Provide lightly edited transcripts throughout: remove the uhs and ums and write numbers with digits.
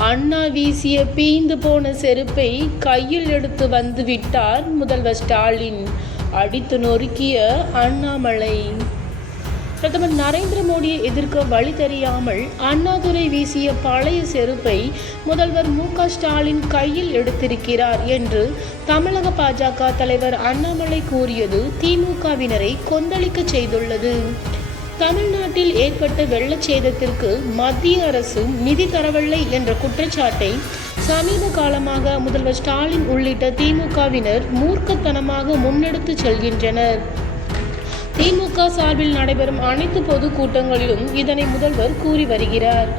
அண்ணா வீசிய பீந்து போன செருப்பை கையில் எடுத்து வந்து விட்டார் முதல்வர் ஸ்டாலின். அடித்து நொறுக்கிய அண்ணாமலை. பிரதமர் நரேந்திர மோடியை எதிர்க்க வழி தெரியாமல் அண்ணாதுரை வீசிய பழைய செருப்பை முதல்வர் மு.க.ஸ்டாலின் கையில் எடுத்திருக்கிறார் என்று தமிழக பாஜக தலைவர் அண்ணாமலை கூறியது திமுகவினரை கொந்தளிக்க செய்துள்ளது. தமிழ்நாட்டில் ஏற்பட்ட வெள்ளச்சேதத்திற்கு மத்திய அரசு நிதி தரவில்லை என்ற குற்றச்சாட்டை சமீப காலமாக முதல்வர் ஸ்டாலின் உள்ளிட்ட திமுகவினர் மூர்க்கத்தனமாக முன்னெடுத்து செல்கின்றனர். திமுக சார்பில் நடைபெறும் அனைத்து பொதுக்கூட்டங்களிலும் இதனை முதல்வர் கூறி வருகிறார்.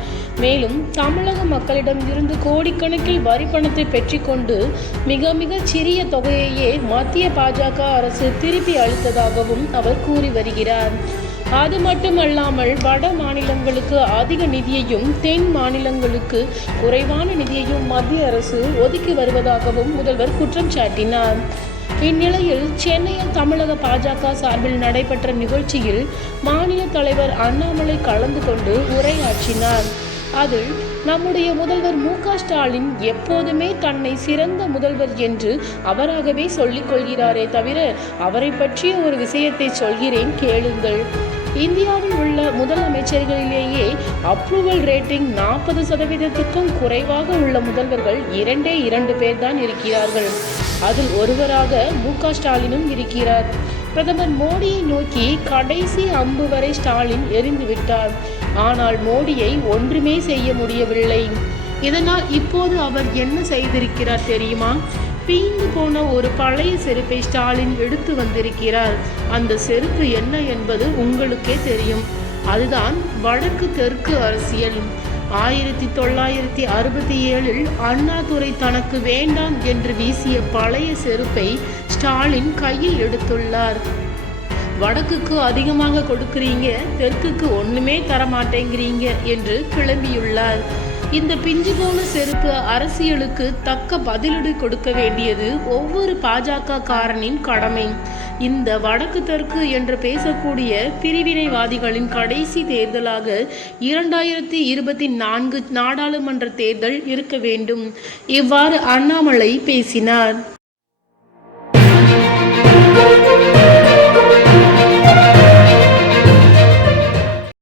மேலும் தமிழக மக்களிடம் இருந்து கோடிக்கணக்கில் வரி பணத்தை பெற்றுக்கொண்டு மிக மிக சிறிய தொகையையே மத்திய பாஜக அரசு திருப்பி அளித்ததாகவும் அவர் கூறி வருகிறார். அது மட்டுமல்லாமல் வட மாநிலங்களுக்கு அதிக நிதியையும் தென் மாநிலங்களுக்கு குறைவான நிதியையும் மத்திய அரசு ஒதுக்கி வருவதாகவும் முதல்வர் குற்றம் சாட்டினார். இந்நிலையில் சென்னையில் தமிழக பாஜக சார்பில் நடைபெற்ற நிகழ்ச்சியில் மாநில தலைவர் அண்ணாமலை கலந்து கொண்டு உரையாற்றினார். அதில் நம்முடைய முதல்வர் மு.க.ஸ்டாலின் எப்போதுமே தன்னை சிறந்த முதல்வர் என்று அவராகவே சொல்லிக் கொள்கிறாரே தவிர அவரை பற்றிய ஒரு விஷயத்தை சொல்கிறேன் கேளுங்கள். இந்தியாவில் உள்ள முதலமைச்சர்களிலேயே அப்ரூவல் ரேட்டிங் 40%க்கும் குறைவாக உள்ள முதல்வர்கள் 2 பேர் தான் இருக்கிறார்கள். அதில் ஒருவராக மு.க.ஸ்டாலினும் இருக்கிறார். பிரதமர் மோடியை நோக்கி கடைசி அம்பு வரை ஸ்டாலின் எறிந்துவிட்டார். ஆனால் மோடியை ஒன்றுமே செய்ய முடியவில்லை. இதனால் இப்போது அவர் என்ன செய்திருக்கிறார் தெரியுமா? பீந்து போன ஒரு பழைய செருப்பை ஸ்டாலின் எடுத்து வந்திருக்கிறார். அந்த செருப்பு என்ன என்பது உங்களுக்கே தெரியும். அதுதான் வடக்கு தெற்கு அரசியல். 1967 அண்ணாதுரை தனக்கு வேண்டாம் என்று வீசிய பழைய செருப்பை ஸ்டாலின் கையில் எடுத்துள்ளார். வடக்குக்கு அதிகமாக கொடுக்கிறீங்க, தெற்குக்கு ஒண்ணுமே தரமாட்டேங்கிறீங்க என்று கிளம்பியுள்ளார். இந்த பிஞ்சு போன செருப்பு அரசியலுக்கு தக்க பதிலடி கொடுக்க வேண்டியது ஒவ்வொரு பாஜக காரனின் கடமை. இந்த வடக்கு தெற்கு என்று பேசக்கூடிய பிரிவினைவாதிகளின் கடைசி தேர்தலாக 2024 நாடாளுமன்ற தேர்தல் இருக்க வேண்டும். இவ்வாறு அண்ணாமலை பேசினார்.